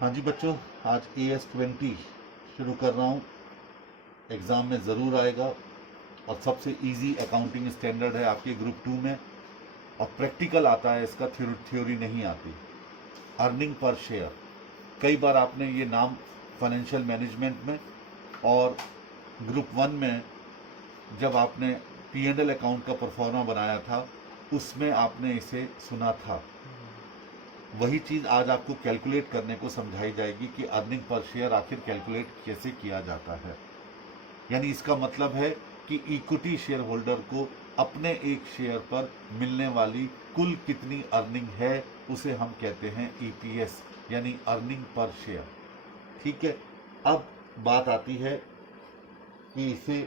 हाँ जी बच्चों, आज AS20 शुरू कर रहा हूँ। एग्ज़ाम में ज़रूर आएगा और सबसे इजी अकाउंटिंग स्टैंडर्ड है आपके ग्रुप 2 में, और प्रैक्टिकल आता है इसका, थ्योरी नहीं आती। अर्निंग पर शेयर, कई बार आपने ये नाम फाइनेंशियल मैनेजमेंट में और ग्रुप 1 में जब आपने P&L अकाउंट का परफॉर्मा बनाया था उसमें आपने इसे सुना था। वही चीज़ आज आपको कैलकुलेट करने को समझाई जाएगी कि अर्निंग पर शेयर आखिर कैलकुलेट कैसे किया जाता है। यानी इसका मतलब है कि इक्विटी शेयर होल्डर को अपने एक शेयर पर मिलने वाली कुल कितनी अर्निंग है उसे हम कहते हैं EPS, यानी अर्निंग पर शेयर। ठीक है, अब बात आती है कि इसे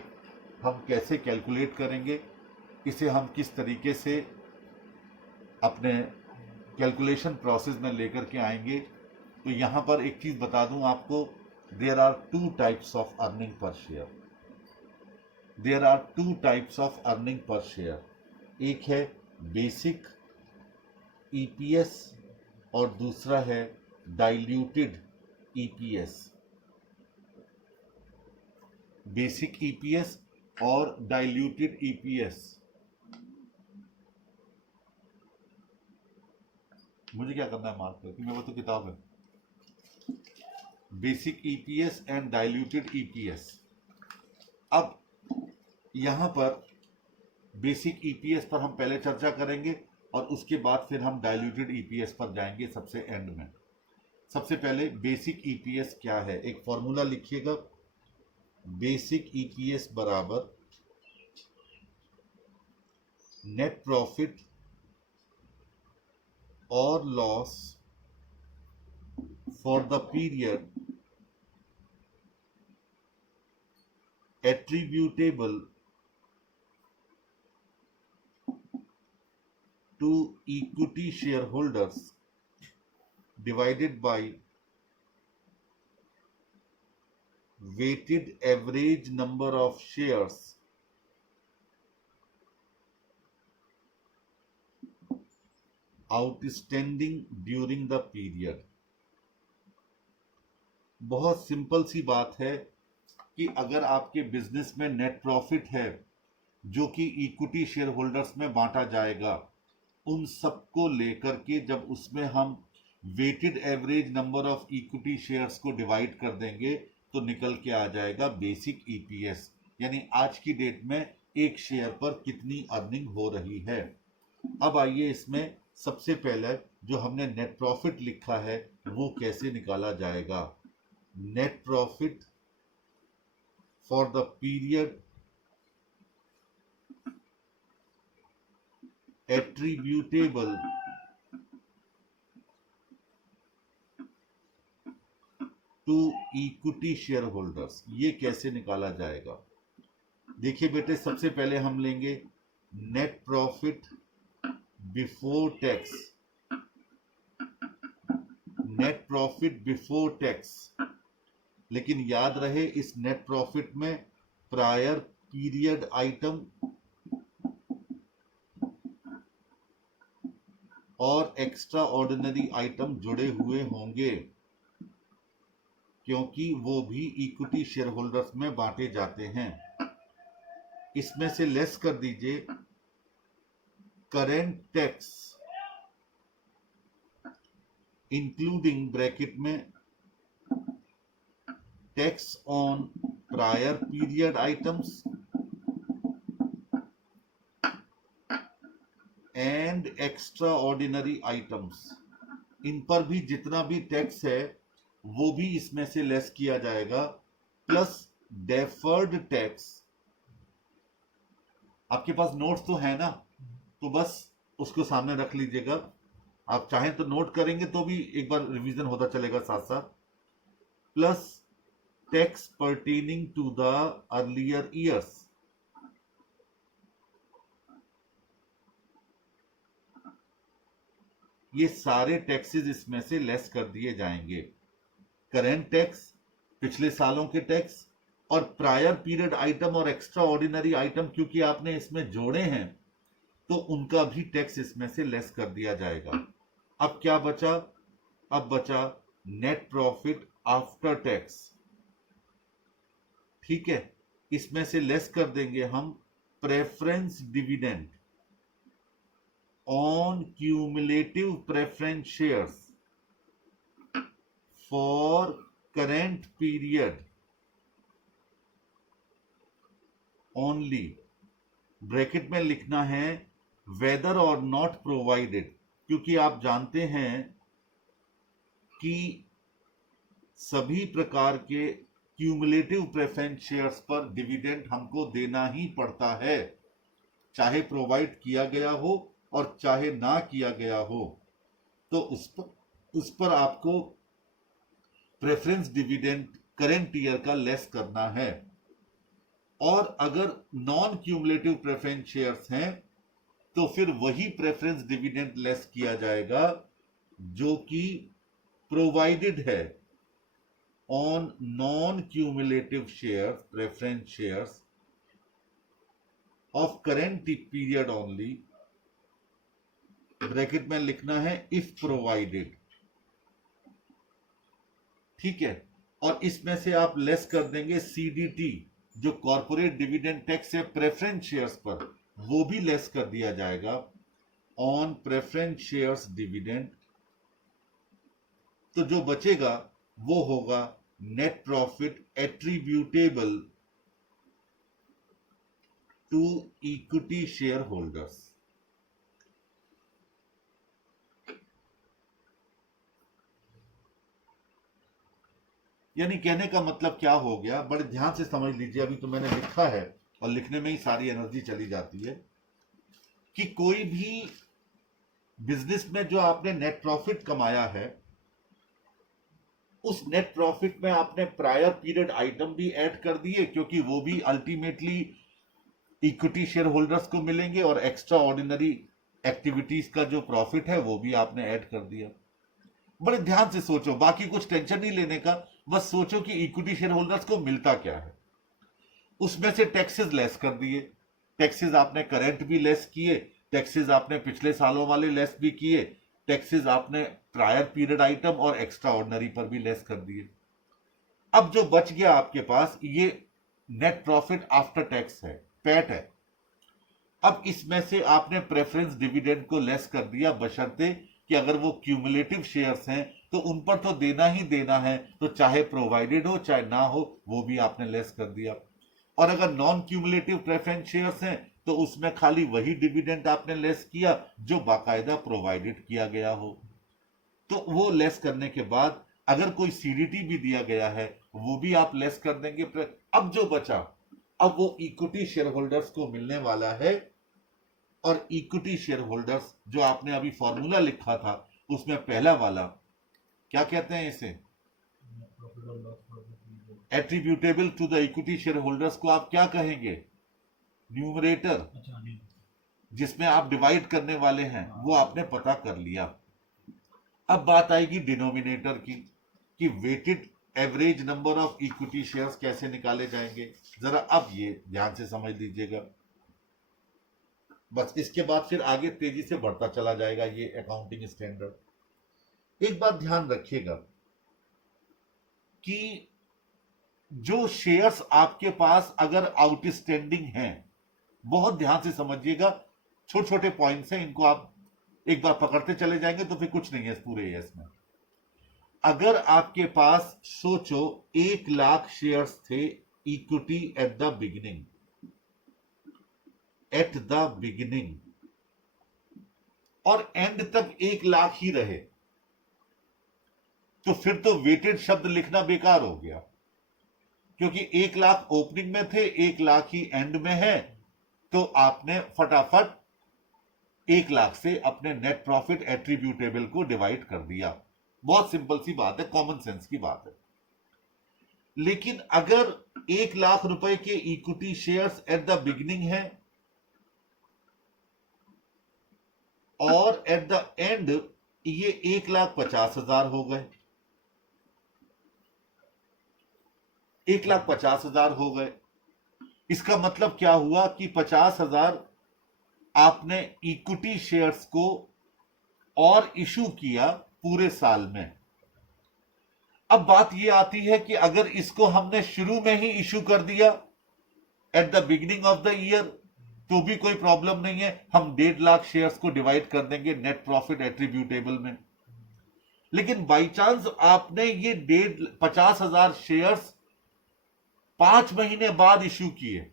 हम कैसे कैलकुलेट करेंगे, इसे हम किस तरीके से अपने कैलकुलेशन प्रोसेस में लेकर के आएंगे। तो यहाँ पर एक चीज़ बता दूं आपको, there are two types of earning per share. There are two types of earning per share. एक है बेसिक EPS और दूसरा है डाइल्यूटेड EPS। बेसिक EPS और डाइल्यूटेड EPS। मुझे क्या करना है मार्क करके, मेरे को तो किताब है। Basic EPS and diluted EPS। अब यहां पर बेसिक EPS पर हम पहले चर्चा करेंगे और उसके बाद फिर हम डाइल्यूटेड EPS पर जाएंगे सबसे एंड में। सबसे पहले बेसिक EPS क्या है, एक फॉर्मूला लिखिएगा। बेसिक EPS बराबर नेट प्रॉफिट और loss for the period attributable to equity shareholders divided by weighted average number of shares outstanding during the period। बहुत सिंपल सी बात है कि अगर आपके बिजनेस में नेट प्रॉफिट है जो कि इक्विटी शेयर होल्डर्स में बांटा जाएगा, उन सबको लेकर के जब उसमें हम weighted average number of equity shares को डिवाइड कर देंगे तो निकल के आ जाएगा बेसिक EPS, यानी आज की डेट में एक शेयर पर कितनी अर्निंग हो रही है। अब आइए इसमें सबसे पहले जो हमने नेट प्रॉफिट लिखा है वो कैसे निकाला जाएगा। Net profit for the period attributable to equity share holders, ये कैसे निकाला जाएगा। देखिए बेटे, सबसे पहले हम लेंगे net profit before tax. Net profit before tax, लेकिन याद रहे इस नेट प्रॉफिट में प्रायर पीरियड आइटम और एक्स्ट्रा ऑर्डिनरी आइटम जुड़े हुए होंगे, क्योंकि वो भी इक्विटी शेयर होल्डर्स में बांटे जाते हैं। इसमें से लेस कर दीजिए करेंट टैक्स इंक्लूडिंग ब्रैकेट में tax on prior period items and extraordinary items. इन पर भी जितना भी टैक्स है वो भी इसमें से लेस किया जाएगा, प्लस डेफर्ड टैक्स। आपके पास नोट्स तो है ना, तो बस उसको सामने रख लीजिएगा। आप चाहें तो नोट करेंगे तो भी एक बार रिवीजन होता चलेगा साथ साथ। Plus tax pertaining to the earlier years. ये सारे टैक्सेस इसमें से लेस कर दिए जाएंगे। करेंट टैक्स, पिछले सालों के टैक्स, और प्रायर पीरियड आइटम और एक्स्ट्रा ऑर्डिनरी आइटम क्योंकि आपने इसमें जोड़े हैं तो उनका भी टैक्स इसमें से लेस कर दिया जाएगा। अब क्या बचा, अब बचा नेट प्रॉफिट आफ्टर टैक्स, ठीक है, इसमें से लेस कर देंगे हम preference dividend on cumulative preference shares for current period only, bracket में लिखना है वेदर और नॉट प्रोवाइडेड, क्योंकि आप जानते हैं कि सभी प्रकार के क्यूमुलेटिव प्रेफरेंस शेयर्स पर डिविडेंड हमको देना ही पड़ता है, चाहे प्रोवाइड किया गया हो और चाहे ना किया गया हो, तो उस पर आपको प्रेफरेंस डिविडेंड करेंट ईयर का लेस करना है। और अगर नॉन क्यूमुलेटिव प्रेफरेंस शेयर्स हैं तो फिर वही प्रेफरेंस डिविडेंड लेस किया जाएगा जो कि प्रोवाइडेड है on non cumulative shares preference shares of current period only, bracket में लिखना है इफ प्रोवाइडेड, ठीक है। और इसमें से आप लेस कर देंगे सीडीटी, जो कॉर्पोरेट डिविडेंड टैक्स है प्रेफरेंस शेयर्स पर, वो भी लेस कर दिया जाएगा ऑन प्रेफरेंस शेयर्स डिविडेंड। तो जो बचेगा वो होगा net profit attributable to equity share holders. यानी कहने का मतलब क्या हो गया, बड़े ध्यान से समझ लीजिए, अभी तो मैंने लिखा है और लिखने में ही सारी एनर्जी चली जाती है, कि कोई भी बिजनेस में जो आपने नेट प्रॉफिट कमाया है, उस नेट प्रॉफिट में आपने प्रायर पीरियड आइटम भी ऐड कर दिए, क्योंकि वो भी अल्टीमेटली इक्विटी शेयर होल्डर्स को मिलेंगे, और एक्स्ट्रा ऑर्डिनरी एक्टिविटीज का जो प्रॉफिट है वो भी आपने ऐड कर दिया। बड़े ध्यान से सोचो, बाकी कुछ टेंशन नहीं लेने का, बस सोचो कि इक्विटी शेयर होल्डर्स को मिलता क्या है। उसमें से टैक्सेस लेस कर दिए, टैक्सेस आपने करंट भी लेस किए, टैक्सेस आपने पिछले सालों वाले लेस भी किए, टैक्सेस आपने प्रायर पीरियड आइटम और एक्स्ट्रा ऑर्डिनरी पर भी लेस कर दिए। अब जो बच गया आपके पास, ये नेट प्रॉफिट आफ्टर टैक्स है, पैट है। अब इसमें से आपने प्रेफरेंस डिविडेंड को लेस कर दिया, बशर्ते कि अगर वो क्यूमुलेटिव शेयर्स हैं तो उन पर तो देना ही देना है, तो चाहे प्रोवाइडेड हो चाहे ना हो, वो भी आपने लेस कर दिया। और अगर नॉन क्यूमुलेटिव प्रेफरेंस शेयर्स हैं तो उसमें खाली वही डिविडेंड आपने लेस किया जो बाकायदा प्रोवाइडेड किया गया हो। तो वो लेस करने के बाद अगर कोई सीडीटी भी दिया गया है वो भी आप लेस कर देंगे। अब जो बचा, अब वो इक्विटी शेयर होल्डर्स को मिलने वाला है, और इक्विटी शेयर होल्डर्स जो आपने अभी फॉर्मूला लिखा था उसमें पहला वाला क्या कहते हैं, इसे attributable to the equity share holders को आप क्या कहेंगे, न्यूमरेटर, जिसमें आप डिवाइड करने वाले हैं, वो आपने पता कर लिया। अब बात आएगी डिनोमिनेटर की, कि weighted average number of equity shares कैसे निकाले जाएंगे। जरा अब ये ध्यान से समझ लीजिएगा, बस इसके बाद फिर आगे तेजी से बढ़ता चला जाएगा ये अकाउंटिंग स्टैंडर्ड। एक बात ध्यान रखिएगा कि जो शेयर्स आपके पास अगर आउटस्टैंडिंग हैं, बहुत ध्यान से समझिएगा, छोटे छोटे पॉइंट्स हैं, इनको आप एक बार पकड़ते चले जाएंगे तो फिर कुछ नहीं है इस पूरे एएस में। अगर आपके पास सोचो 1 लाख शेयर्स थे इक्विटी एट द बिगिनिंग, और एंड तक 1 लाख ही रहे, तो फिर तो वेटेड शब्द लिखना बेकार हो गया, क्योंकि 1 लाख ओपनिंग में थे, 1 लाख ही एंड में है, तो आपने फटाफट 1 लाख से अपने नेट प्रॉफिट एट्रीब्यूटेबल को डिवाइड कर दिया। बहुत सिंपल सी बात है, कॉमन सेंस की बात है। लेकिन अगर 1 लाख रुपए के equity shares at the beginning है और एट द एंड ये 1,50,000 हो गए, 1,50,000 हो गए, इसका मतलब क्या हुआ कि 50,000 आपने इक्विटी शेयर्स को और इशू किया पूरे साल में, अब बात यह आती है कि अगर इसको हमने शुरू में ही इशू कर दिया eight the beginning of the year तो भी कोई प्रॉब्लम नहीं है, हम 1.5 लाख शेयर्स को डिवाइड कर देंगे नेट प्रॉफिट एट्रीब्यूटेबल में। लेकिन बाई चांस आपने ये 50,000 शेयर्स 5 महीने बाद इशू किए,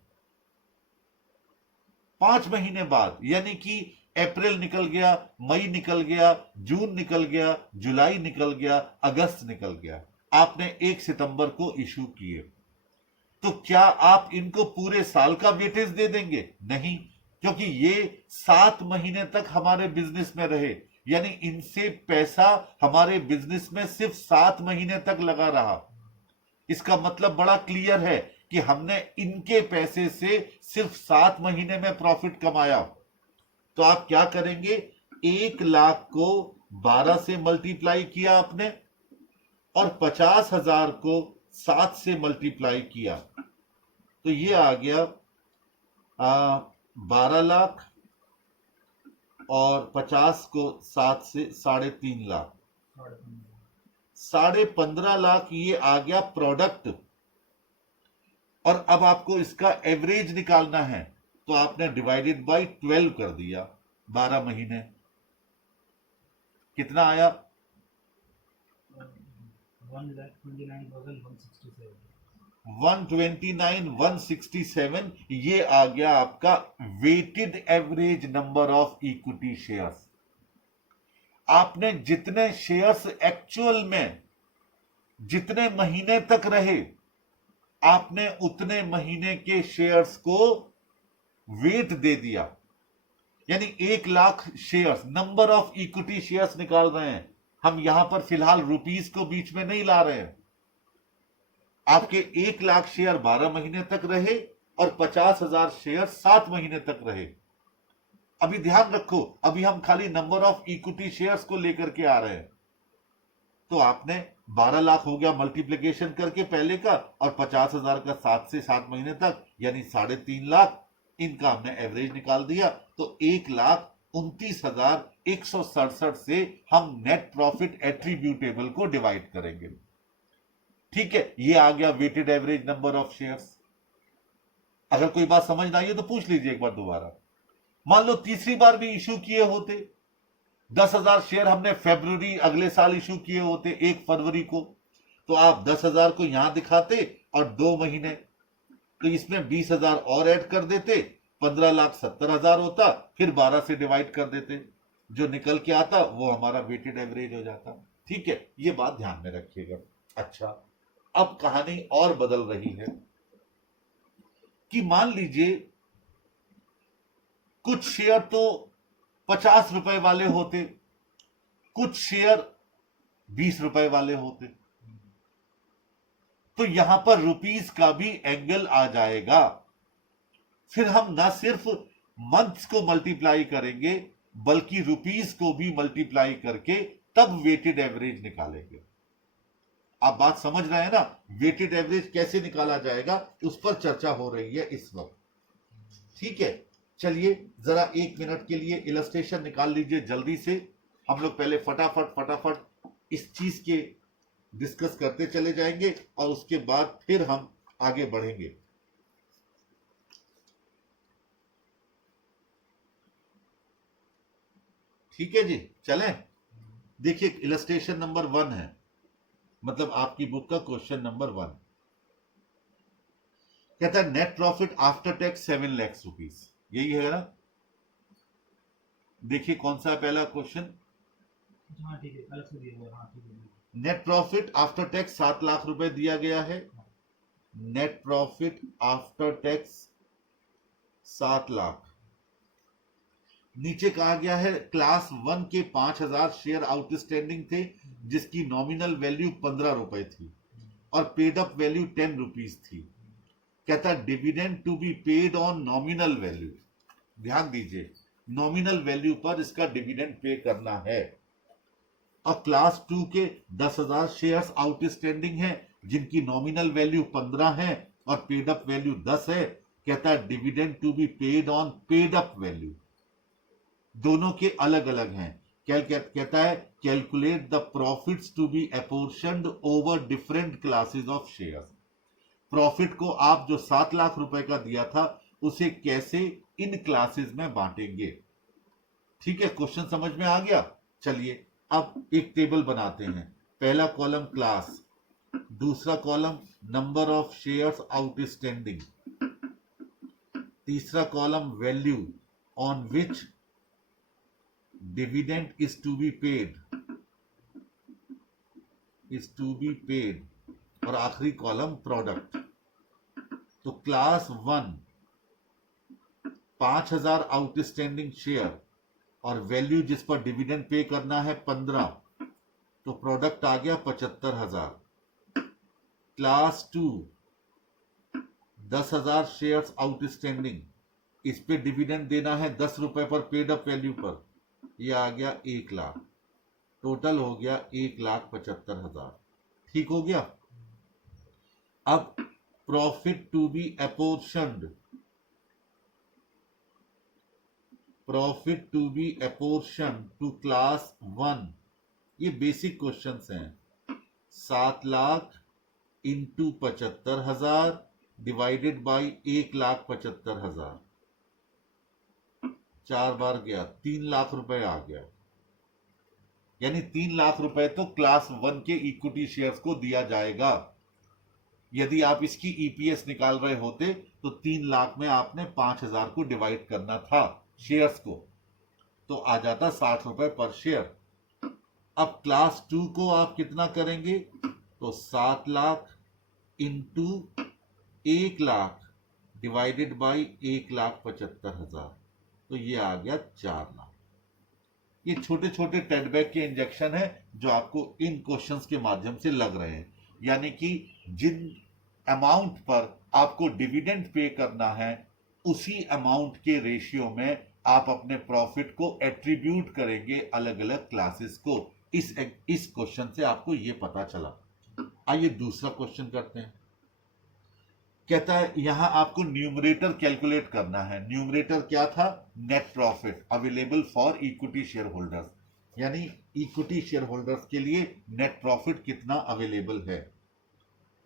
5 महीने बाद, यानी कि अप्रैल निकल गया, मई निकल गया, जून निकल गया, जुलाई निकल गया, अगस्त निकल गया, आपने 1 सितंबर को इशू किए, तो क्या आप इनको पूरे साल का वेटेज दे देंगे? नहीं, क्योंकि ये 7 महीने तक हमारे बिजनेस में रहे, यानी इनसे पैसा हमारे बिजनेस में सिर्फ 7 महीने तक लगा रहा। इसका मतलब बड़ा क्लियर है कि हमने इनके पैसे से सिर्फ 7 महीने में प्रॉफिट कमाया। तो आप क्या करेंगे, 1 लाख को 12 से मल्टीप्लाई किया आपने और 50,000 को 7 से मल्टीप्लाई किया, तो ये आ गया 12 लाख और 50 को 7 से 3.5 लाख, 15.5 लाख ये आ गया प्रोडक्ट। और अब आपको इसका एवरेज निकालना है, तो आपने डिवाइडेड बाय 12 कर दिया, 12 महीने, कितना आया? 129,167। ये आ गया आपका weighted average number of equity shares. आपने जितने शेयर्स एक्चुअल में जितने महीने तक रहे, आपने उतने महीने के शेयर्स को वेट दे दिया, यानी 1 lakh shares, number of equity shares निकाल रहे हैं हम, यहां पर फिलहाल रुपीस को बीच में नहीं ला रहे हैं। आपके 1 लाख शेयर 12 महीने तक रहे और 50,000 शेयर 7 महीने तक रहे। अभी ध्यान रखो, अभी हम खाली नंबर ऑफ इक्विटी शेयर्स को लेकर के आ रहे हैं। तो आपने 12 लाख हो गया मल्टीप्लिकेशन करके पहले का, और 50,000 का 7 से 7 महीने तक, यानी 3.5 लाख, इनका हमने एवरेज निकाल दिया। तो 1,29,167 से हम नेट प्रॉफिट एट्रीब्यूटेबल को डिवाइड करेंगे। ठीक है, ये आ गया weighted average number of shares. अगर कोई बात समझ ना आई तो पूछ लीजिए एक बार दोबारा। मान लो तीसरी बार भी इशू किए होते, 10,000 शेयर हमने फरवरी अगले साल इशू किए होते 1 फरवरी को, तो आप 10,000 को यहां दिखाते और 2 महीने, तो इसमें 20,000 और ऐड कर देते, 15,70,000 होता, फिर 12 से डिवाइड कर देते, जो निकल के आता वो हमारा वेटेड एवरेज हो जाता। ठीक है, ये बात ध्यान में रखिएगा। अच्छा, अब कहानी और बदल रही है कि मान लीजिए कुछ शेयर तो 50 रुपए वाले होते, कुछ शेयर 20 रुपए वाले होते, तो यहां पर रुपीस का भी एंगल आ जाएगा। फिर हम ना सिर्फ मंथ्स को मल्टीप्लाई करेंगे बल्कि रुपीस को भी मल्टीप्लाई करके तब वेटेड एवरेज निकालेंगे। आप बात समझ रहे हैं ना, वेटेड एवरेज कैसे निकाला जाएगा उस पर चर्चा हो रही है इस वक्त। ठीक है, चलिए जरा 1 मिनट के लिए इलस्ट्रेशन निकाल लीजिए जल्दी से। हम लोग पहले फटाफट इस चीज के डिस्कस करते चले जाएंगे और उसके बाद फिर हम आगे बढ़ेंगे। ठीक है जी, चलें। देखिए इलस्ट्रेशन नंबर 1 है, मतलब आपकी बुक का क्वेश्चन नंबर 1 कहता है net profit after tax 7 lakh rupees, यही है ना। देखिए कौन सा है पहला क्वेश्चन। हाँ ठीक है, अलग से दिया हुआ है। हाँ ठीक है। Net profit after tax 7 lakh रुपए दिया गया है। Net profit after tax 7 lakh. नीचे कहा गया है क्लास 1 के 5,000 शेयर आउटस्टैंडिंग थे जिसकी नॉमिनल वैल्यू 15 रुपए थी और पेड अप वैल्यू 10 रुपीज थी। कहता है dividend to be paid on nominal value. ध्यान दीजिए, नॉमिनल वैल्यू पर इसका डिविडेंड पे करना है। और क्लास 2 के 10,000 शेयर्स आउटस्टैंडिंग हैं जिनकी नॉमिनल वैल्यू 15 है और पेड अप वैल्यू 10 है। कहता है dividend to be paid on paid up value. दोनों के अलग अलग हैं। कहता है calculate the profits to be apportioned over different classes of shares. Profit को आप जो 7 लाख रुपए का दिया था उसे कैसे इन क्लासेस में बांटेंगे। ठीक है, क्वेश्चन समझ में आ गया। चलिए अब एक टेबल बनाते हैं। पहला कॉलम क्लास, दूसरा column number of shares outstanding, तीसरा column value on which dividend is to be paid, और आखिरी कॉलम प्रोडक्ट। तो क्लास 1 5,000 आउटस्टैंडिंग शेयर और वैल्यू जिस पर डिविडेंड पे करना है 15, तो प्रोडक्ट आ गया 75,000। क्लास 2 10,000 शेयर्स आउटस्टैंडिंग, इस पे डिविडेंड देना है 10 रुपए पर पेड अप वैल्यू पर, ये आ गया 1 लाख। टोटल हो गया 1,75,000। ठीक हो गया। अब profit to be apportioned, to class 1, ये बेसिक क्वेश्चंस हैं। 7 लाख इंटू 75,000 डिवाइडेड बाई 1,75,000, 4 बार गया 3 लाख रुपए आ गया। यानी 3 लाख रुपए तो क्लास 1 के इक्विटी शेयर्स को दिया जाएगा। यदि आप इसकी ईपीएस निकाल रहे होते तो 3 लाख में आपने 5,000 को डिवाइड करना था शेयर्स को, तो आ जाता 60 रुपए पर शेयर। अब क्लास 2 को आप कितना करेंगे, तो 7 lakh into 1 lakh divided by 1,75,000, तो ये आ गया 4 लाख। ये छोटे छोटे टेडबैक के इंजेक्शन है जो आपको इन क्वेश्चंस के माध्यम से लग रहे हैं। यानी कि जिन अमाउंट पर आपको डिविडेंड पे करना है उसी अमाउंट के रेशियो में आप अपने प्रॉफिट को एट्रीब्यूट करेंगे अलग अलग क्लासेस को। इस क्वेश्चन से आपको ये पता चला। आइए दूसरा क्वेश्चन करते हैं। कहता है यहां आपको न्यूमरेटर कैलकुलेट करना है। न्यूमरेटर क्या था, net profit available for equity share holders, यानी इक्विटी शेयर होल्डर्स के लिए नेट प्रॉफिट कितना अवेलेबल है।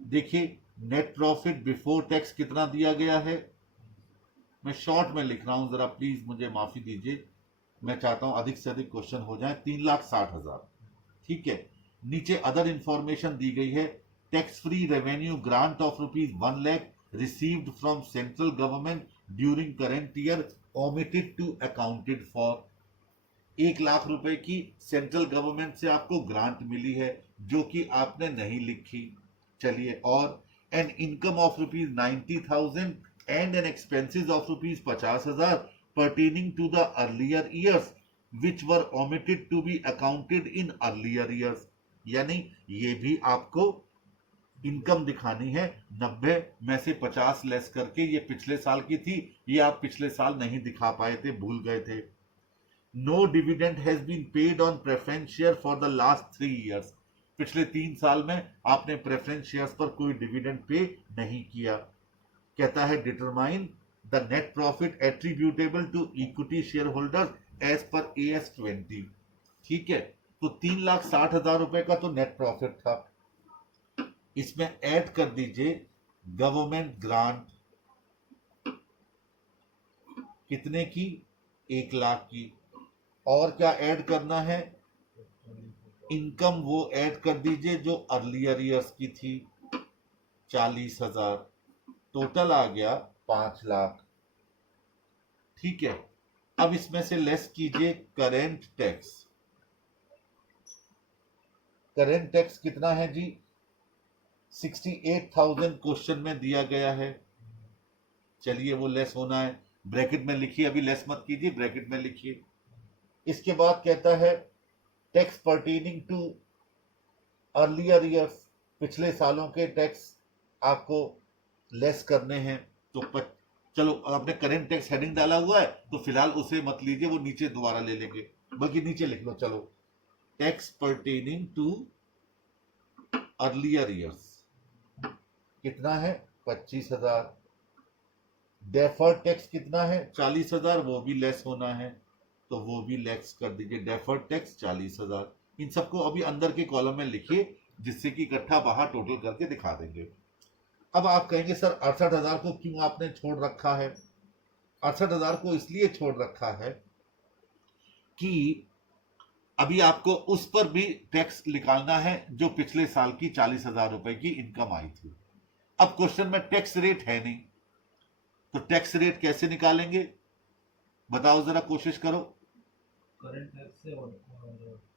देखिए नेट प्रॉफिट बिफोर टैक्स कितना दिया गया है, मैं शॉर्ट में लिख रहा हूं, जरा प्लीज मुझे माफी दीजिए, मैं चाहता हूं अधिक से अधिक क्वेश्चन हो जाए। 3,60,000। ठीक है, नीचे अदर इंफॉर्मेशन दी गई है। Tax free revenue grant of ₹1 lakh received from central government during current year omitted to accounted for. 1 lakh रुपए की सेंट्रल गवर्नमेंट से आपको ग्रांट मिली है जो कि आपने नहीं लिखी। चलिए, और an income of ₹90,000 and an expenses of ₹50,000 pertaining to the earlier years which were omitted to be accounted in earlier years। यानी ये भी आपको इनकम दिखानी है। 90 में से 50 लेस करके ये पिछले साल की थी, ये आप पिछले साल नहीं दिखा पाए थे, भूल गए थे। No dividend has been paid on preference share for the last 3 years। पिछले 3 साल में आपने प्रेफरेंस शेयर्स पर कोई डिविडेंड पे नहीं किया। कहता है determine the net profit attributable to equity share holder as per AS 20। ठीक है, तो 3,60,000 रुपए का तो नेट प्रॉफिट था। इसमें ऐड कर दीजिए गवर्नमेंट ग्रांट, कितने की, 1 लाख की। और क्या ऐड करना है, इनकम वो ऐड कर दीजिए जो अर्लियर ईयर्स की थी, 40,000। टोटल आ गया 5 लाख। ठीक है, अब इसमें से लेस कीजिए करेंट टैक्स। करेंट टैक्स कितना है जी, 68,000 क्वेश्चन में दिया गया है। चलिए वो लेस होना है, ब्रैकेट में लिखिए, अभी लेस मत कीजिए, ब्रैकेट में लिखिए। इसके बाद कहता है tax pertaining to earlier years, पिछले सालों के टैक्स आपको लेस करने हैं। तो चलो, आपने करेंट टैक्स हेडिंग डाला हुआ है तो फिलहाल उसे मत लीजिए, वो नीचे दोबारा ले लेंगे, बल्कि नीचे लिख लो। चलो, tax pertaining to earlier years कितना है, 25,000। डेफर्ड टैक्स कितना है, 40,000, वो भी लेस होना है। तो वो भी लेस कर दीजिए। Deferred tax 40,000। इन सबको अभी अंदर के कॉलम में लिखिए, जिससे कि इकट्ठा बाहर टोटल करके दिखा देंगे। अब आप कहेंगे सर 68,000 को क्यों आपने छोड़ रखा है? 68,000 को इसलिए छोड़ रखा है कि अभी आपको उस पर भी टैक्स निकालना है जो पिछले साल की 40,000 रुपए की इनकम आई थी। अब क्वेश्चन में टैक्स रेट है नहीं, तो टैक्स रेट कैसे निकालेंगे? बताओ जरा, कोशिश करो। करंट टैक्स से और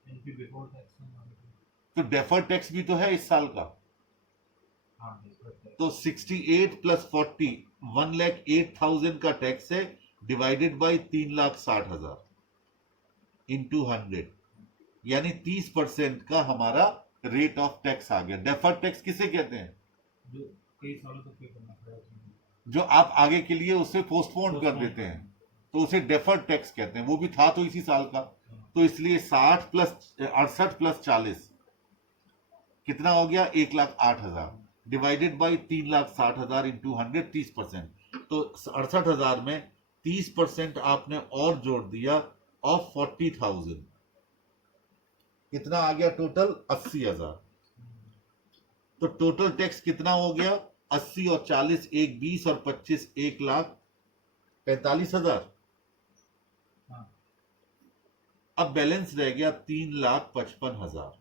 एनपी बिफोर टैक्स से तो डेफर्ड टैक्स भी तो है इस साल का। हाँ डिफर्ड टैक्स तो 68 प्लस 40 1,08,000 का टैक्स है, डिवाइडेड बाई 3,60,000 इंटू 100, यानी 30% का हमारा रेट ऑफ टैक्स आ गया। डेफर्ड टैक्स किसे कहते हैं? जो कई सालों तक पे करना पड़ा उसमें। जो आप आगे के लिए उसे पोस्टपोन कर देते हैं, तो उसे डेफर्ड टैक्स कहते हैं। वो भी था तो इसी साल का, तो इसलिए 68 प्लस 40 कितना हो गया? 1,08,000 डिवाइडेड बाई 3,60,000 इंटू 100, 30%। तो 68,000 में 30% आपने और जोड़ दिया ऑफ 40,000, कितना आ गया टोटल? 80,000। तो टोटल टैक्स कितना हो गया? 80 और 40 एक 20 और 25 1,45,000। हाँ अब बैलेंस रह गया 3,55,000।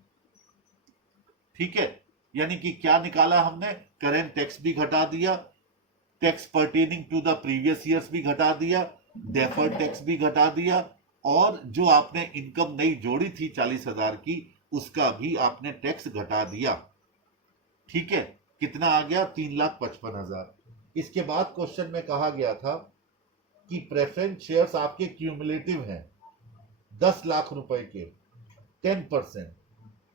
ठीक है, यानी कि क्या निकाला हमने? करेंट टैक्स भी घटा दिया, tax pertaining to the previous years भी घटा दिया, डेफर्ड टैक्स भी घटा दिया, और जो आपने इनकम नई जोड़ी थी 40,000 की, उसका भी आपने टैक्स घटा दिया। ठीक है, कितना आ गया? 3,55,000। इसके बाद क्वेश्चन में कहा गया था कि प्रेफरेंस शेयर्स आपके क्यूमुलेटिव हैं 10 लाख रुपए के, 10%,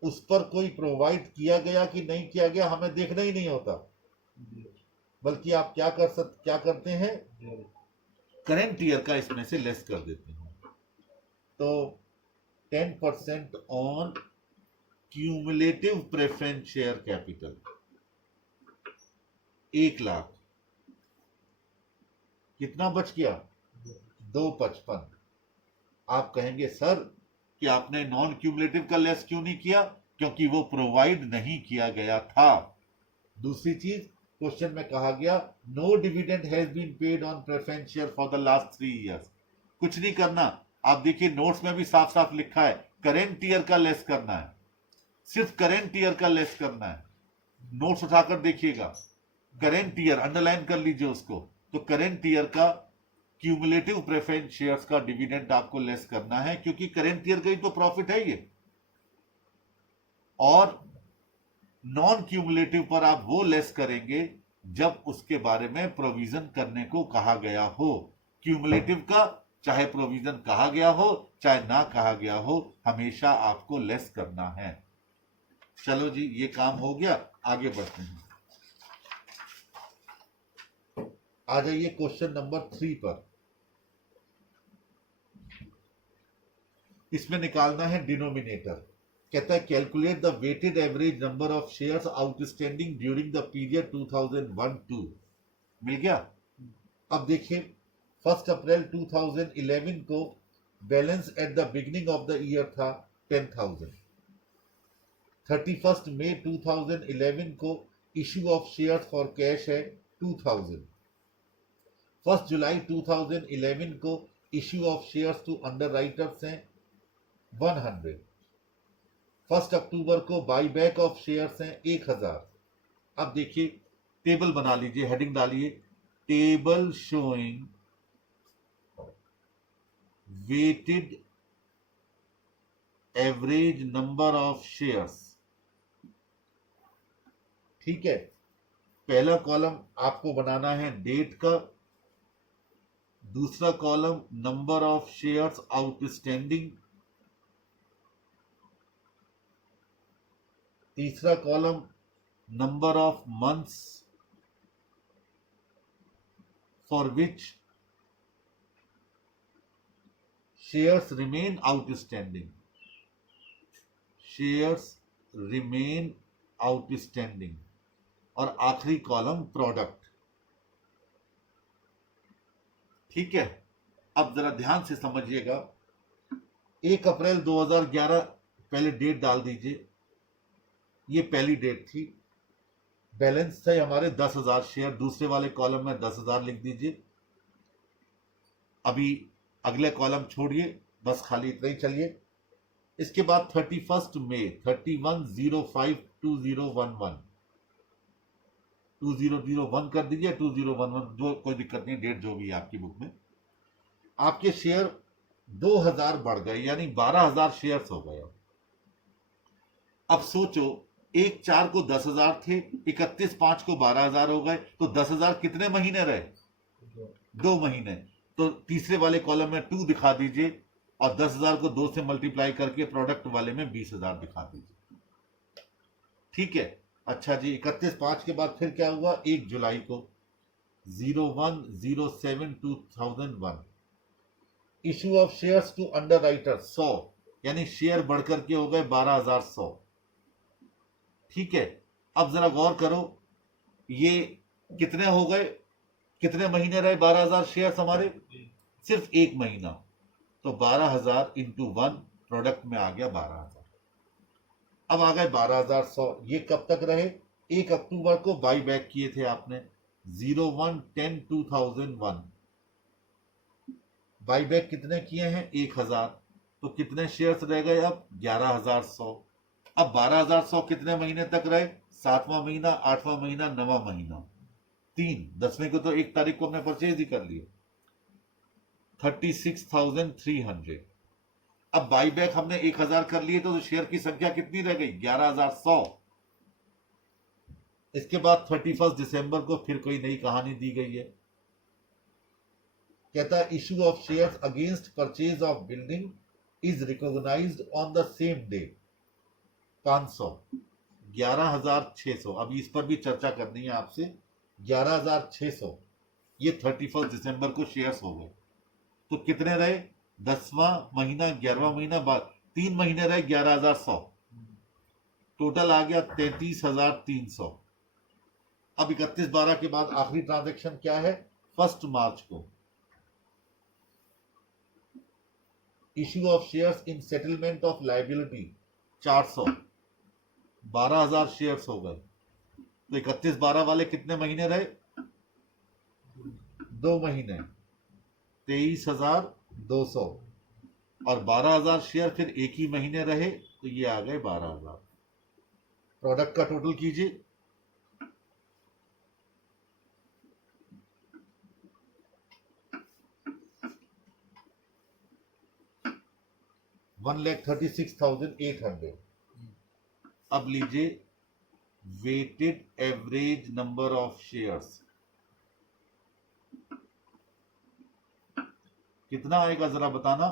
उस पर कोई प्रोवाइड किया गया कि नहीं किया गया हमें देखना ही नहीं होता, बल्कि आप क्या करते हैं? करंट ईयर का इसमें से लेस कर देते हैं। तो 10% on cumulative preference share capital 1 lakh, कितना बच गया? 255। आप कहेंगे सर कि आपने नॉन क्यूमुलेटिव का लेस क्यों नहीं किया? क्योंकि वो प्रोवाइड नहीं किया गया था। दूसरी चीज, क्वेश्चन में कहा गया no dividend has been paid on preference share for the last 3 years. कुछ नहीं करना, आप देखिए नोट्स में भी साफ साफ लिखा है करेंट ईयर का लेस करना है, सिर्फ करेंट ईयर का लेस करना है। नोट्स उठाकर देखिएगा, करेंट ईयर अंडरलाइन कर लीजिए उसको। तो करेंट ईयर का क्यूमुलेटिव प्रेफरेंस शेयर्स का डिविडेंड आपको लेस करना है, क्योंकि करेंट ईयर का ही तो प्रॉफिट है ये। और नॉन क्यूमुलेटिव पर आप वो लेस करेंगे जब उसके बारे में प्रोविजन करने को कहा गया हो। क्यूमुलेटिव का चाहे प्रोविजन कहा गया हो चाहे ना कहा गया हो, हमेशा आपको लेस करना है। चलो जी, ये काम हो गया, आगे बढ़ते हैं। आ जाइए क्वेश्चन नंबर 3 पर। इसमें निकालना है डिनोमिनेटर। कहता है calculate the weighted average number of shares outstanding during the period 2001-2। मिल गया। अब देखिए 1 अप्रैल 2011 को balance at the beginning of the year था 10,000। 31 मई 2011 को issue of shares for cash है 2,000। 1 जुलाई 2011 को issue of shares to underwriters हैं 100। 1 अक्टूबर को बाईबैक ऑफ शेयर्स हैं 1,000। अब देखिए टेबल बना लीजिए, हेडिंग डालिए table showing weighted average number of shares. ठीक है, पहला कॉलम आपको बनाना है डेट का, दूसरा column number of shares outstanding, तीसरा column number of months for which shares remain outstanding, shares remain outstanding, और आखिरी कॉलम प्रोडक्ट। ठीक है, अब जरा ध्यान से समझिएगा। 1 अप्रैल 2011 पहले डेट डाल दीजिए, ये पहली डेट थी। बैलेंस थे हमारे 10,000 शेयर, दूसरे वाले कॉलम में 10,000 लिख दीजिए। अभी अगले कॉलम छोड़िए, बस खाली इतना ही चलिए। इसके बाद 31 मई 31/05/2011 2001 कर दीजिए, 2011 जो कोई दिक्कत नहीं, डेट जो भी है आपकी बुक में। आपके शेयर 2,000 बढ़ गए, यानी 12,000 शेयर्स हो गए। अब सोचो, 1/4 को 10,000 थे, 31/5 को 12,000 हो गए, तो 10,000 कितने महीने रहे? 2 महीने। तो तीसरे वाले कॉलम में 2 दिखा दीजिए और 10,000 को 2 से मल्टीप्लाई करके प्रोडक्ट वाले में 20,000 दिखा दीजिए। ठीक है। अच्छा जी, 31/5 के बाद फिर क्या हुआ? 1 जुलाई को 01/07/2001 issue of shares to underwriter 100, यानी शेयर बढ़कर के हो गए 12,100। ठीक है। अब जरा गौर करो, ये कितने हो गए, कितने महीने रहे 12,000 शेयर्स हमारे? सिर्फ 1 महीना। तो 12,000 इंटू 1 प्रोडक्ट में आ गया 12,000। अब आ गए 12,100। ये कब तक रहे? 1 अक्टूबर को बाई बैक किए थे आपने, 01/10/2001। बाई बैक कितने किए हैं? 1,000। तो कितने शेयर्स रह गए अब? 11,100। अब 12,100 कितने महीने तक रहे? 7वां महीना, 8वां महीना, 9वां महीना, 3। 10वें को तो 1 तारीख को हमने परचेज ही कर लिए, 36,300। अब बाई बैक हमने 1,000 कर लिए, तो शेयर की संख्या कितनी रह गई? 11,100। इसके बाद 31 दिसंबर को फिर कोई नई कहानी दी गई है। कहता है issue of shares against purchase of building is recognised on the same day, 500। 11,600। अभी इस पर भी चर्चा करनी है आपसे। 11,600 ये 31 दिसंबर को शेयर्स हो गए। तो कितने रहे? 10वां महीना, 11वां महीना, 3 महीने रहे 11,100। टोटल आ गया 33,300। अब 31/12 के बाद आखिरी ट्रांजैक्शन क्या है? 1 मार्च को issue of shares in settlement of liability 400। 12,000 shares हो गए। तो 31/12 वाले कितने महीने रहे? 2 महीने, 23,200। और 12,000 शेयर फिर एक ही महीने रहे, तो ये आ गए 12,000। प्रोडक्ट का टोटल कीजिए, $1,36,800। अब लीजिए weighted average number of shares, कितना आएगा जरा बताना?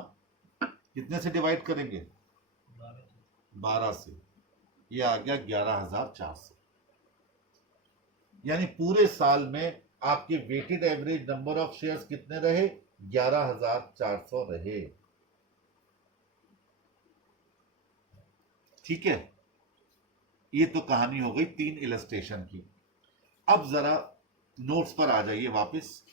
कितने से डिवाइड करेंगे? 12 से। ये आ गया 11,400। यानी पूरे साल में आपके weighted average number of shares कितने रहे? 11,400 रहे। ठीक है। ये तो कहानी हो गई 3 इलस्ट्रेशन की। अब जरा नोट्स पर आ जाइए वापस।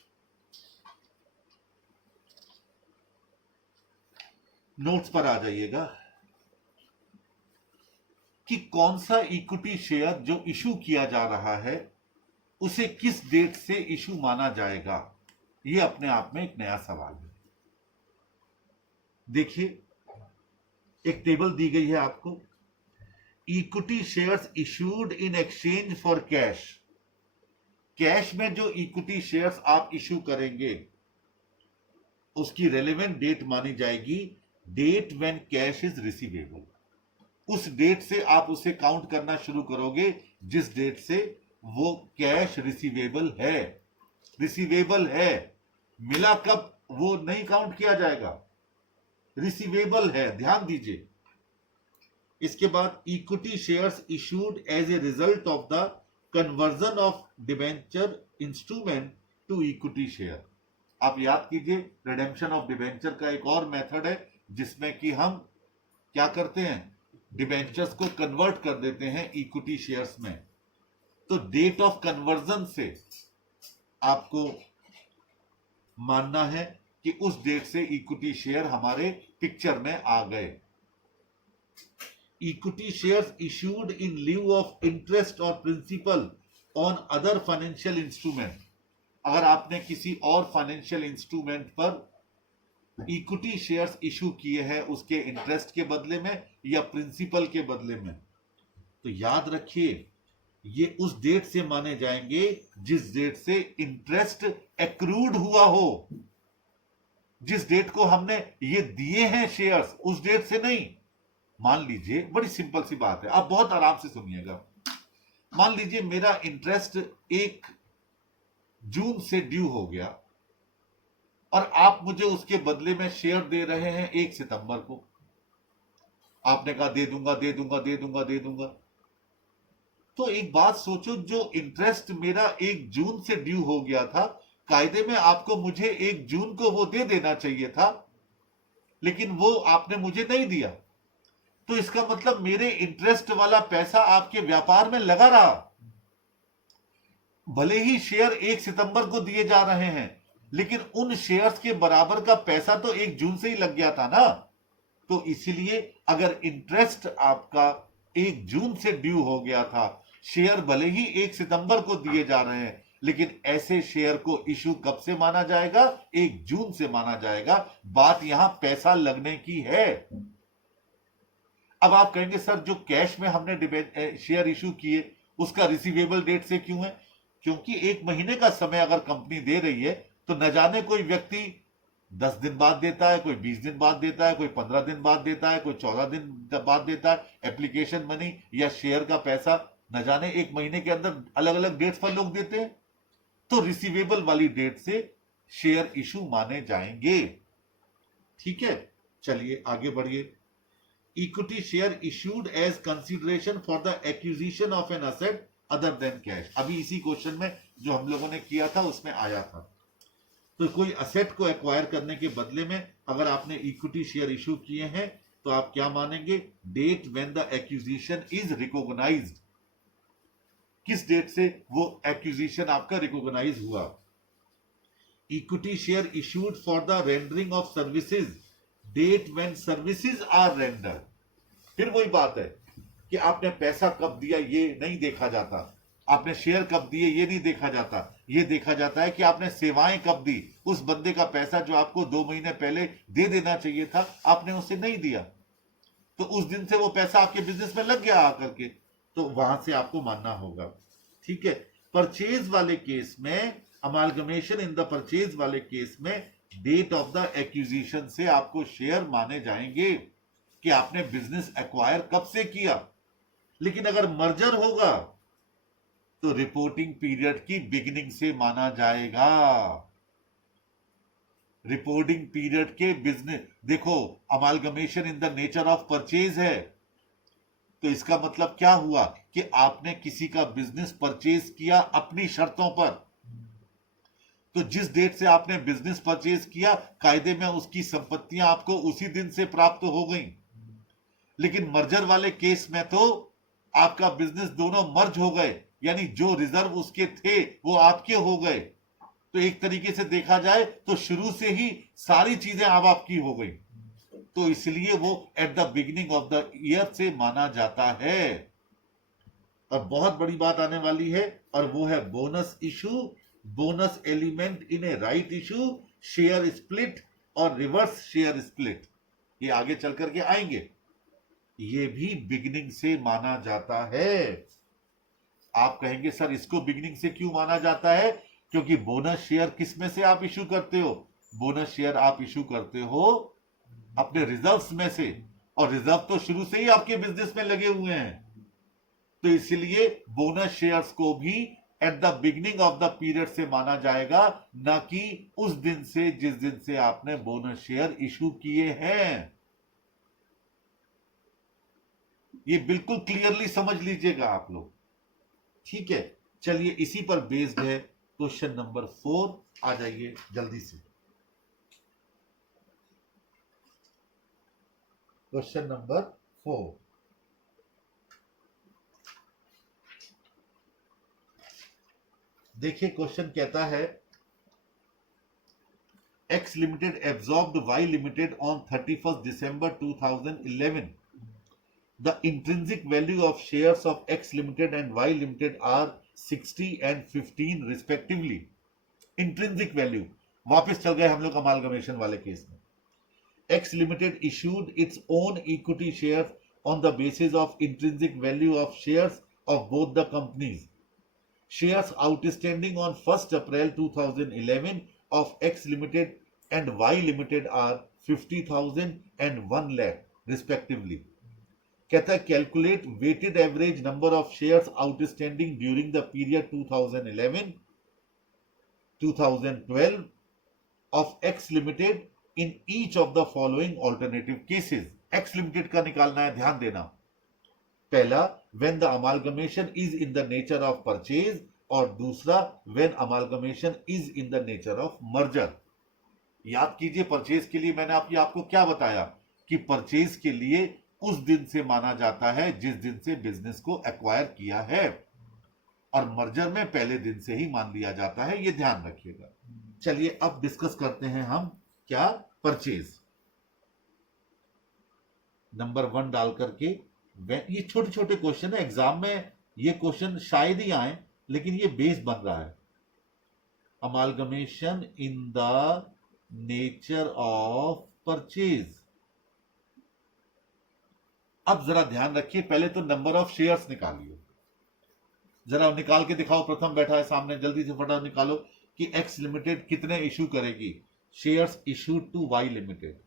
नोट्स पर आ जाइएगा कि कौन सा इक्विटी शेयर जो इशू किया जा रहा है उसे किस डेट से इशू माना जाएगा। यह अपने आप में एक नया सवाल है। देखिए, एक टेबल दी गई है आपको, equity shares issued in exchange for cash. Cash में जो इक्विटी शेयर्स आप इशू करेंगे उसकी रेलेवेंट डेट मानी जाएगी date when cash is receivable. उस डेट से आप उसे काउंट करना शुरू करोगे जिस डेट से वो कैश रिसीवेबल है। रिसीवेबल है, मिला कब वो नहीं काउंट किया जाएगा, रिसीवेबल है, ध्यान दीजिए। इसके बाद equity shares issued as a result of the conversion of debenture instrument to equity share. आप याद कीजिए, रिडेम्पशन ऑफ डिबेंचर का एक और मेथड है जिसमें कि हम क्या करते हैं, डिबेंचर्स को कन्वर्ट कर देते हैं इक्विटी शेयर्स में। तो डेट ऑफ कन्वर्जन से आपको मानना है कि उस डेट से इक्विटी शेयर हमारे पिक्चर में आ गए। Equity shares issued in lieu of interest और principal on other financial instrument. अगर आपने किसी और फाइनेंशियल इंस्ट्रूमेंट पर इक्विटी शेयर्स इशू किए हैं उसके इंटरेस्ट के बदले में या प्रिंसिपल के बदले में, तो याद रखिए ये उस डेट से माने जाएंगे जिस डेट से इंटरेस्ट एक्रूड हुआ हो। जिस डेट को हमने ये दिए हैं शेयर्स उस डेट से नहीं। मान लीजिए, बड़ी सिंपल सी बात है, आप बहुत आराम से सुनिएगा। मान लीजिए मेरा इंटरेस्ट 1 जून से ड्यू हो गया और आप मुझे उसके बदले में शेयर दे रहे हैं 1 सितंबर को। आपने कहा दे दूंगा दे दूंगा दे दूंगा दे दूंगा। तो एक बात सोचो, जो इंटरेस्ट मेरा 1 जून से ड्यू हो गया था, कायदे में आपको मुझे 1 जून को वो दे देना चाहिए था, लेकिन वो आपने मुझे नहीं दिया। तो इसका मतलब मेरे इंटरेस्ट वाला पैसा आपके व्यापार में लगा रहा। भले ही शेयर 1 सितंबर को दिए जा रहे हैं, लेकिन उन शेयर्स के बराबर का पैसा तो 1 जून से ही लग गया था ना। तो इसीलिए अगर इंटरेस्ट आपका 1 जून से ड्यू हो गया था, शेयर भले ही 1 सितंबर को दिए जा रहे हैं, लेकिन ऐसे शेयर को इशू कब से माना जाएगा? 1 जून से माना जाएगा। बात यहां पैसा लगने की है। अब आप कहेंगे सर जो कैश में हमने शेयर इशू किए उसका रिसीवेबल डेट से क्यों है? क्योंकि 1 महीने का समय अगर कंपनी दे रही है तो न जाने कोई व्यक्ति 10 दिन बाद देता है, कोई 20 दिन बाद देता है, कोई 15 दिन बाद देता है, कोई 14 दिन बाद देता है। एप्लीकेशन मनी या शेयर का पैसा न जाने 1 महीने के अंदर अलग अलग डेट्स पर लोग देते हैं। तो रिसीवेबल वाली डेट से शेयर इशू माने जाएंगे। ठीक है, चलिए आगे बढ़िए। Equity share issued as consideration for the acquisition of an asset other than cash. अभी इसी क्वेश्चन में जो हम लोगों ने किया था उसमें आया था। तो कोई असेट को एक्वायर करने के बदले में अगर आपने इक्विटी शेयर इशू किए हैं तो आप क्या मानेंगे? Date when the acquisition is recognised. किस डेट से वो एक्विजिशन आपका रिकॉग्नाइज हुआ? Equity share issued for the rendering of services, date when services are rendered. फिर वही बात है कि आपने पैसा कब दिया ये नहीं देखा जाता, आपने शेयर कब दिए ये नहीं देखा जाता। ये देखा जाता है कि आपने सेवाएं कब दी। उस बंदे का पैसा जो आपको 2 महीने पहले दे देना चाहिए था, आपने उसे नहीं दिया, तो उस दिन से वो पैसा आपके बिजनेस में लग गया आकर के, तो वहां से आपको मानना होगा। ठीक है। परचेज वाले केस में, अमालगमेशन इन द परचेज वाले केस में डेट ऑफ द एक्विजिशन से आपको शेयर माने जाएंगे कि आपने बिजनेस एक्वायर कब से किया। लेकिन अगर मर्जर होगा तो रिपोर्टिंग पीरियड की बिगिनिंग से माना जाएगा। रिपोर्टिंग पीरियड के बिजनेस, देखो amalgamation in the nature of purchase है, तो इसका मतलब क्या हुआ कि आपने किसी का बिजनेस परचेज किया अपनी शर्तों पर। तो जिस डेट से आपने बिजनेस परचेज किया, कायदे में उसकी संपत्तियां आपको उसी दिन से प्राप्त हो गई। लेकिन मर्जर वाले केस में तो आपका बिजनेस दोनों मर्ज हो गए, यानी जो रिजर्व उसके थे वो आपके हो गए। तो एक तरीके से देखा जाए तो शुरू से ही सारी चीजें अब आपकी हो गई, तो इसलिए वो eight the beginning of the year से माना जाता है। अब बहुत बड़ी बात आने वाली है और वो है bonus issue, bonus element in A right issue, share split और रिवर्स शेयर स्प्लिट। ये आगे चल करके आएंगे। ये भी बिगिनिंग से माना जाता है। आप कहेंगे सर इसको बिगिनिंग से क्यों माना जाता है? क्योंकि बोनस शेयर किस में से आप इशू करते हो? बोनस शेयर आप इशू करते हो अपने रिजर्व्स में से, और रिजर्व तो शुरू से ही आपके बिजनेस में लगे हुए हैं। तो इसलिए बोनस शेयर्स को भी eight the beginning of the period से माना जाएगा, ना कि उस दिन से जिस दिन से आपने बोनस शेयर इशू किए हैं। ये बिल्कुल क्लियरली समझ लीजिएगा आप लोग। ठीक है, चलिए इसी पर बेस्ड है क्वेश्चन नंबर 4। आ जाइए जल्दी से। क्वेश्चन नंबर 4, देखिए क्वेश्चन कहता है X Limited absorbed Y Limited on 31st December 2011. The intrinsic value of shares of X Limited and Y Limited are 60 and 15 respectively. Intrinsic value, वापस चल गए हम लोग अमालगमेशन वाले केस में. X Limited issued its own equity shares on the basis of intrinsic value of shares of both the companies. Shares outstanding on 1st April 2011 of X Limited and Y Limited are 50,000 and 1 lakh respectively. कहता है calculate weighted average number of shares outstanding during the period 2011-2012 of X limited in each of the following alternative cases. X limited का निकालना है, ध्यान देना. पहला, when the amalgamation is in the nature of purchase, और दूसरा when amalgamation is in the nature of merger. याद कीजिए, परचेज के लिए मैंने आपको क्या बताया कि परचेज के लिए उस दिन से माना जाता है जिस दिन से बिजनेस को एक्वायर किया है, और मर्जर में पहले दिन से ही मान लिया जाता है. ये ध्यान रखिएगा. चलिए अब डिस्कस करते हैं हम क्या, परचेज. नंबर 1 डाल करके, ये छोटे छोटे क्वेश्चन है, एग्जाम में ये क्वेश्चन शायद ही आए, लेकिन ये बेस बन रहा है. Amalgamation in the nature of purchase. अब जरा ध्यान रखिए, पहले तो नंबर ऑफ शेयर्स निकालिए. जरा निकाल के दिखाओ, प्रथम बैठा है सामने, जल्दी से फटाफट निकालो कि एक्स लिमिटेड कितने इशू करेगी shares issued to Y limited.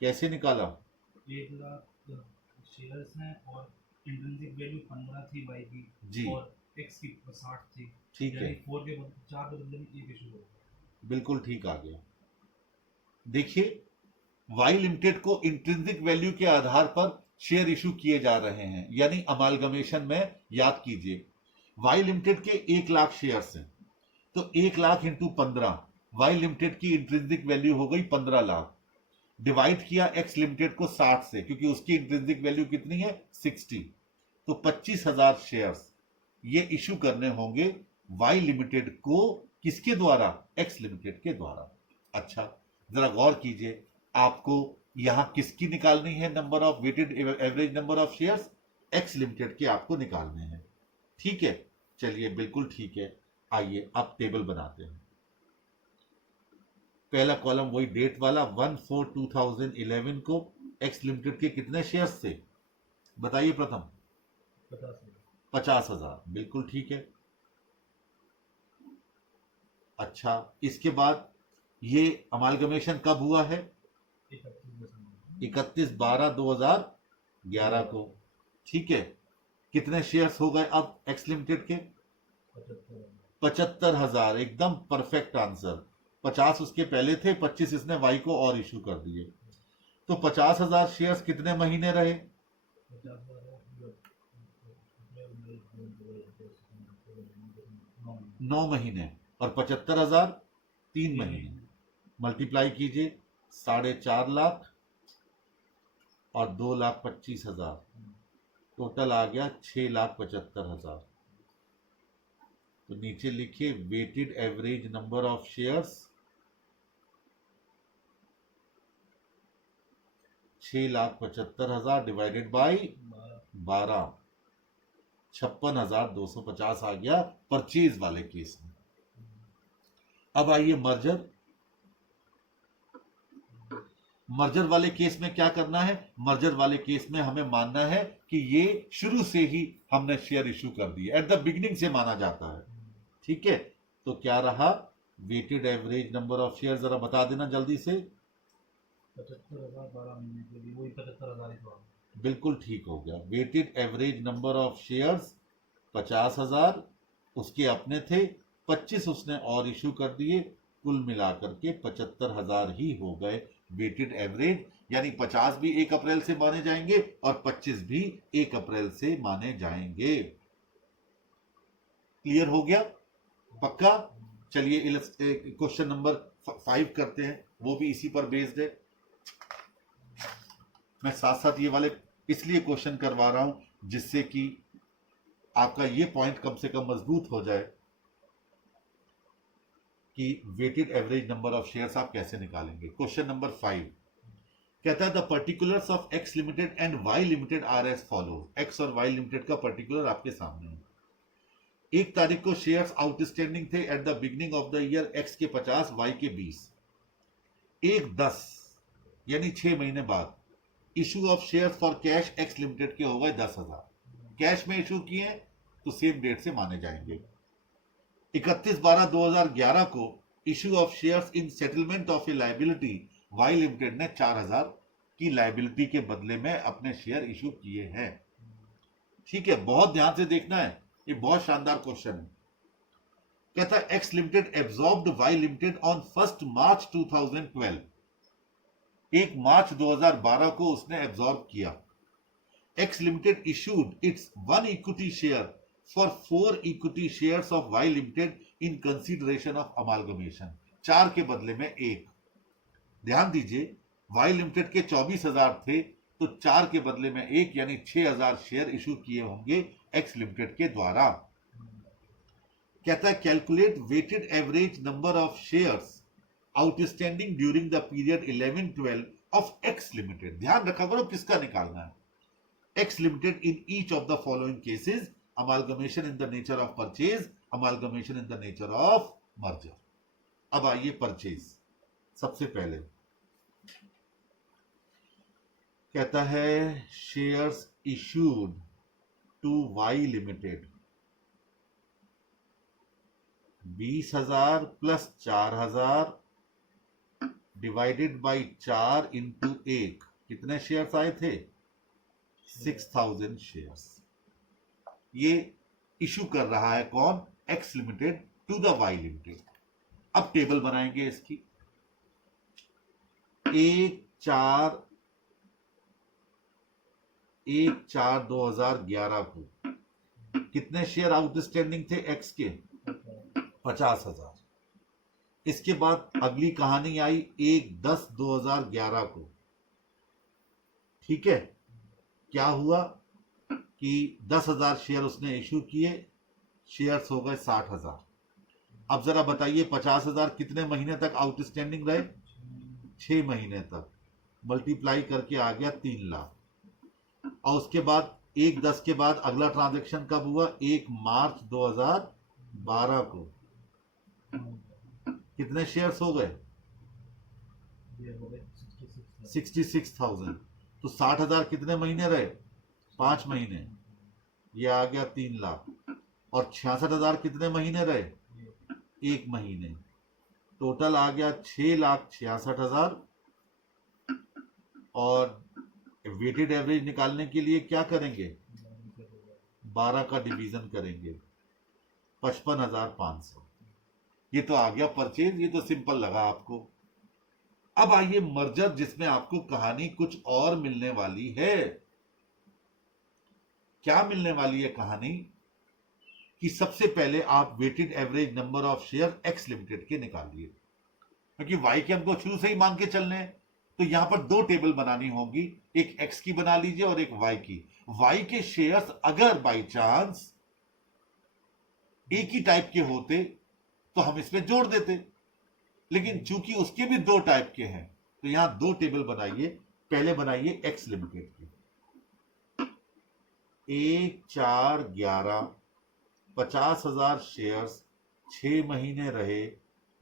कैसे निकाला? 1 लाख शेयर्स हैं और इंट्रिंसिक वैल्यू 15 थी वाई की जी, और एक्स की 60 थी. ठीक है, 4 के बदले 4 के बदले में 1 इशू होगा. बिल्कुल ठीक आ गया. देखिए, वाई लिमिटेड को इंट्रिंसिक वैल्यू के आधार पर शेयर इशू किए जा रहे हैं, यानी अमालगमेशन में याद कीजिए वाई लिमिटेड के 1 लाख शेयर्स हैं, तो 1 लाख इंटू 15, वाई लिमिटेड की इंट्रिंसिक वैल्यू हो गई 15 लाख. डिवाइड किया एक्स लिमिटेड को 60 से, क्योंकि उसकी इंट्रिंसिक वैल्यू कितनी है 60, तो 25,000 शेयर्स ये इशू करने होंगे वाई लिमिटेड को. किसके द्वारा? एक्स लिमिटेड के द्वारा. अच्छा, जरा गौर कीजिए, आपको यहां किसकी निकालनी है? Number of weighted average number of shares, X limited के आपको निकालने हैं. ठीक है, चलिए बिल्कुल ठीक है. आइए अब टेबल बनाते हैं. पहला कॉलम वही डेट वाला, 1/4/2011 को एक्स लिमिटेड के कितने शेयर्स थे बताइए प्रथम? 50,000. बिल्कुल ठीक है. अच्छा, इसके बाद ये अमालगमेशन कब हुआ है? 31/12/2011 को. ठीक है, कितने शेयर्स हो गए अब एक्स लिमिटेड के? 75,000. एकदम परफेक्ट आंसर. 50 उसके पहले थे, 25 इसने वाई को और इशू कर दिए. तो 50,000 शेयर्स कितने महीने रहे? 9 महीने. और 75,000 3 महीने. मल्टीप्लाई कीजिए, 4.5 लाख और 2,25,000, टोटल आ गया 6,75,000. तो नीचे लिखिए weighted average number of shares 6,75,000 divided by 12, 56,250 आ गया परचेज वाले केस में. अब आइए मर्जर. मर्जर वाले केस में क्या करना है? मर्जर वाले केस में हमें मानना है कि ये शुरू से ही हमने शेयर इशू कर दिए, एट द बिगिनिंग से माना जाता है. ठीक है, तो क्या रहा weighted average number of share? जरा बता देना जल्दी से. 75,000 12 महीने के लिए वही 75,000 ही तो. बिल्कुल ठीक हो गया. Weighted average number of shares 50,000 उसके अपने थे, 25 उसने और इशू कर दिए, कुल मिलाकर के 75,000 ही हो गए वेटेड एवरेज. यानी 50 भी 1 अप्रैल से माने जाएंगे और 25 भी 1 अप्रैल से माने जाएंगे. क्लियर हो गया? पक्का? चलिए क्वेश्चन नंबर 5 करते हैं, वो भी इसी पर बेस्ड है. मैं साथ साथ ये वाले इसलिए क्वेश्चन करवा रहा हूं जिससे कि आपका ये पॉइंट कम से कम मजबूत हो जाए कि weighted average number of shares आप कैसे निकालेंगे। क्वेश्चन नंबर 5 कहता है the particulars of X limited and Y limited are as follow. X और वाई लिमिटेड का पर्टिकुलर आपके सामने है। 1 तारीख को शेयर्स आउटस्टैंडिंग थे at the beginning of the year X के 50, वाई के 20। 1/10 यानी 6 महीने बाद issue of share for cash x limited के हो गए 10,000। कैश में इशू किए तो सेम डेट से माने जाएंगे। 31/12/2011 को issue of shares in settlement of a liability Y limited ने 4,000 की लाइबिलिटी के बदले में अपने शेयर इशू किए हैं। ठीक है, बहुत ध्यान से देखना है, ये बहुत शानदार क्वेश्चन है। कहता है X limited absorbed Y limited on 1 मार्च 2012। 1 मार्च 2012 को उसने एब्जॉर्ब किया। X limited issued its 1 equity share for 4 equity shares of Y limited in consideration of amalgamation. 4 के बदले में 1। ध्यान दीजिए, वाई लिमिटेड के 24,000 थे तो 4 के बदले में 1 यानी 6,000 शेयर इशू किए होंगे एक्स लिमिटेड के द्वारा। कहता है calculate weighted average number of shares outstanding during the period 11-12 of X limited. ध्यान रखा करो किसका निकालना है। X limited in each of the following cases, amalgamation in the nature of purchase, amalgamation in the nature of merger. अब आइए purchase. सबसे पहले कहता है shares issued to Y limited 20,000 plus 4,000 divided by 4 into 1। कितने शेयर्स आए थे? 6,000 shares. ये इशू कर रहा है कौन? X limited to the Y limited. अब टेबल बनाएंगे इसकी। 1/4/2011 को कितने शेयर आउटस्टैंडिंग थे एक्स के? 50,000। इसके बाद अगली कहानी आई 1/10/2011 को। ठीक है, क्या हुआ कि 10,000 शेयर उसने इशू किए, शेयर्स हो गए 60,000। अब जरा बताइए 50,000 कितने महीने तक आउटस्टैंडिंग रहे? 6 महीने तक। मल्टीप्लाई करके आ गया 3 लाख। और उसके बाद 1/10 के बाद अगला ट्रांजैक्शन कब हुआ? 1 मार्च 2012 को। कितने शेयर्स हो गए? 66,000। तो 60,000 कितने महीने रहे? 5 महीने। ये आ गया 3 लाख। और 66,000 कितने महीने रहे? 1 महीने। टोटल आ गया 6,66,000। और वेटेड एवरेज निकालने के लिए क्या करेंगे? 12 का डिवीजन करेंगे, 55,500। ये तो आ गया परचेज। ये तो सिंपल लगा आपको। अब आइए मर्जर, जिसमें आपको कहानी कुछ और मिलने वाली है। क्या मिलने वाली है कहानी? कि सबसे पहले आप weighted average number of share X limited के निकालिए, क्योंकि वाई के हमको शुरू से ही मान के चलने हैं। तो यहां पर 2 टेबल बनानी होगी, एक एक्स की बना लीजिए और एक वाई की। वाई के शेयर्स अगर बाई चांस एक ही टाइप के होते तो हम इसमें जोड़ देते, लेकिन चूंकि उसके भी 2 टाइप के हैं तो यहां 2 टेबल बनाइए। पहले बनाइए एक्स लिमिटेड की। 1/4/11 50,000 शेयर्स 6 महीने रहे,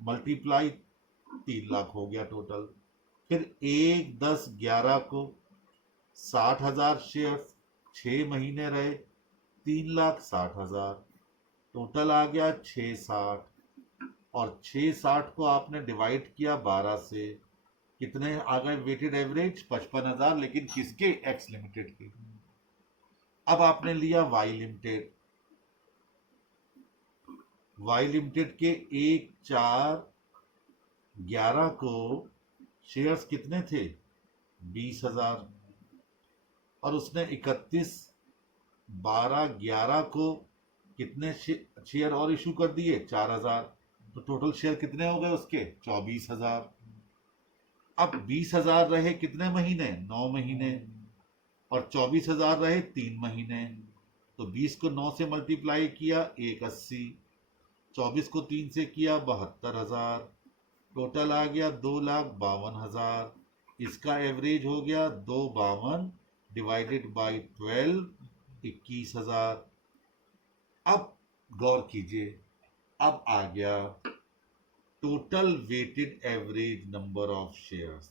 मल्टीप्लाई 3 लाख हो गया टोटल। फिर 1/10/11 को 60,000 शेयर्स 6 महीने रहे, 3,60,000। टोटल आ गया 660। और 660 को आपने डिवाइड किया 12 से। कितने आ गए वेटेड एवरेज? 55,000, लेकिन किसके? एक्स लिमिटेड के। अब आपने लिया वाई लिमिटेड। वाई लिमिटेड के 1/4/11 को शेयर्स कितने थे? 20,000। और उसने 31/12/11 को कितने शेयर और इशू कर दिए? 4,000। तो टोटल शेयर कितने हो गए उसके? 24,000। अब 20,000 रहे कितने महीने? 9 महीने। और 24,000 रहे 3 महीने। तो 20 को 9 से मल्टीप्लाई किया 180। 24 को 3 से किया 72,000, टोटल आ गया 2,52,000। इसका एवरेज हो गया 252 डिवाइडेड बाई 12, 21,000। अब गौर कीजिए, अब आ गया total weighted average number of shares.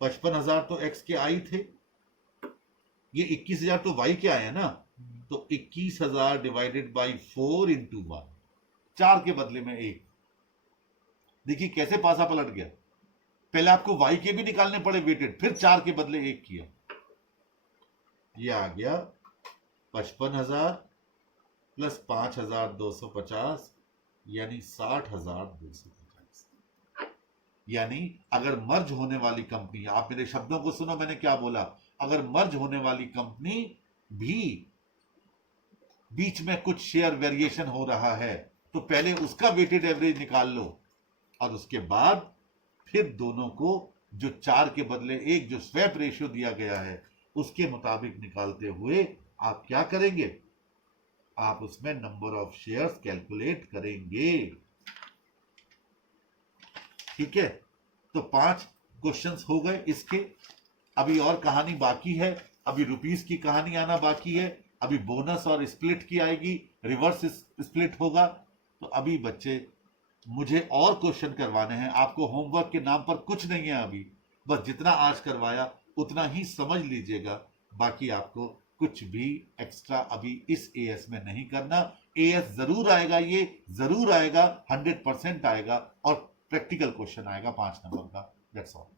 55,000 तो एक्स के आई थे, ये 21,000 तो वाई के आए हैं ना, तो 21,000 डिवाइडेड बाई 4 इंटू 1, 4 के बदले में 1। देखिए कैसे पासा पलट गया, पहले आपको वाई के भी निकालने पड़े वेटेड, फिर 4 के बदले 1 किया। ये आ गया 55,000 प्लस 5,250 यानी 60,250। यानी अगर मर्ज होने वाली कंपनी, आप मेरे शब्दों को सुनो, मैंने क्या बोला, अगर मर्ज होने वाली कंपनी भी बीच में कुछ शेयर वेरिएशन हो रहा है तो पहले उसका वेटेड एवरेज निकाल लो और उसके बाद फिर दोनों को जो 4 के बदले 1 जो स्वैप रेशियो दिया गया है उसके मुताबिक निकालते हुए आप क्या करेंगे, आप उसमें नंबर ऑफ शेयर्स कैलकुलेट करेंगे। ठीक है, तो 5 क्वेश्चंस हो गए इसके। अभी और कहानी बाकी है, अभी रुपीस की कहानी आना बाकी है, अभी बोनस और स्प्लिट की आएगी, रिवर्स स्प्लिट होगा। तो अभी बच्चे मुझे और क्वेश्चन करवाने हैं, आपको होमवर्क के नाम पर कुछ नहीं है अभी, बस जितना आज करवाया उतना ही समझ लीजिएगा, बाकी आपको कुछ भी एक्स्ट्रा अभी इस एएस में नहीं करना। एएस जरूर आएगा, ये जरूर आएगा, 100% आएगा और प्रैक्टिकल क्वेश्चन आएगा 5 नंबर का। That's all.